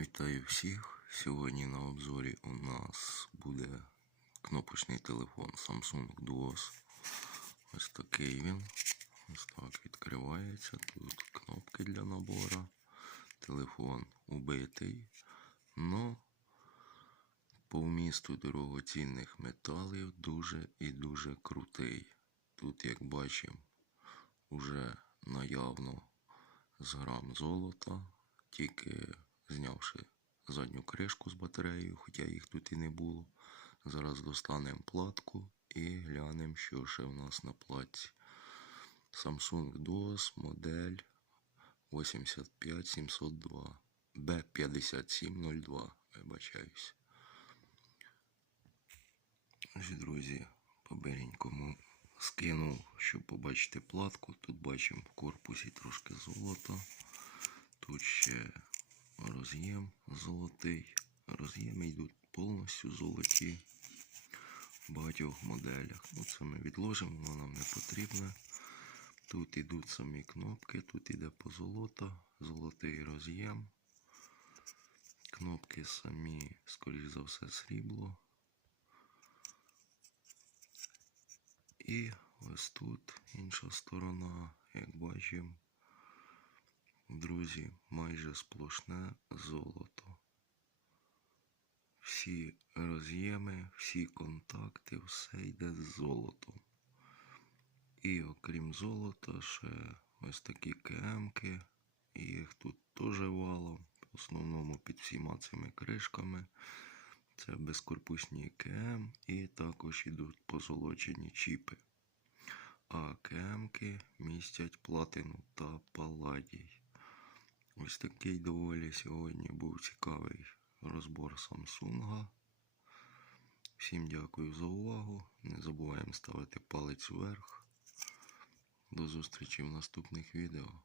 Вітаю всіх. Сьогодні на обзорі у нас буде кнопочний телефон Samsung Duos. Ось такий він. Ось так відкривається. Тут кнопки для набору. Телефон убитий. Но по вмісту дорогоцінних металів дуже і дуже крутий. Тут, як бачимо, уже наявно з грам золота, тільки знявши задню кришку з батареєю, хоча їх тут і не було. Зараз достанемо платку і глянемо, що ще в нас на платці. Samsung DOS модель 85702 B5702, вибачаюсь. Друзі, поберенькому скинув, щоб побачити платку. Тут бачимо в корпусі трошки золота. Тут ще роз'єм золотий. Роз'єми йдуть повністю золоті в багатьох моделях. Ну, це ми відложимо, воно нам не потрібне. Тут йдуть самі кнопки, тут іде позолота, золотий роз'єм. Кнопки самі, скоріш за все, срібло. І ось тут інша сторона, як бачимо, друзі, майже сплошне золото. Всі роз'єми, всі контакти, все йде з золотом. І окрім золота, ще ось такі КМки. І їх тут теж валом. В основному під всіма цими кришками. Це безкорпусні КМ і також йдуть позолочені чіпи. А КМки містять платину та паладій. Ось такий доволі сьогодні був цікавий розбор Samsung. Всім дякую за увагу. Не забуваємо ставити палець вверх. До зустрічі в наступних відео.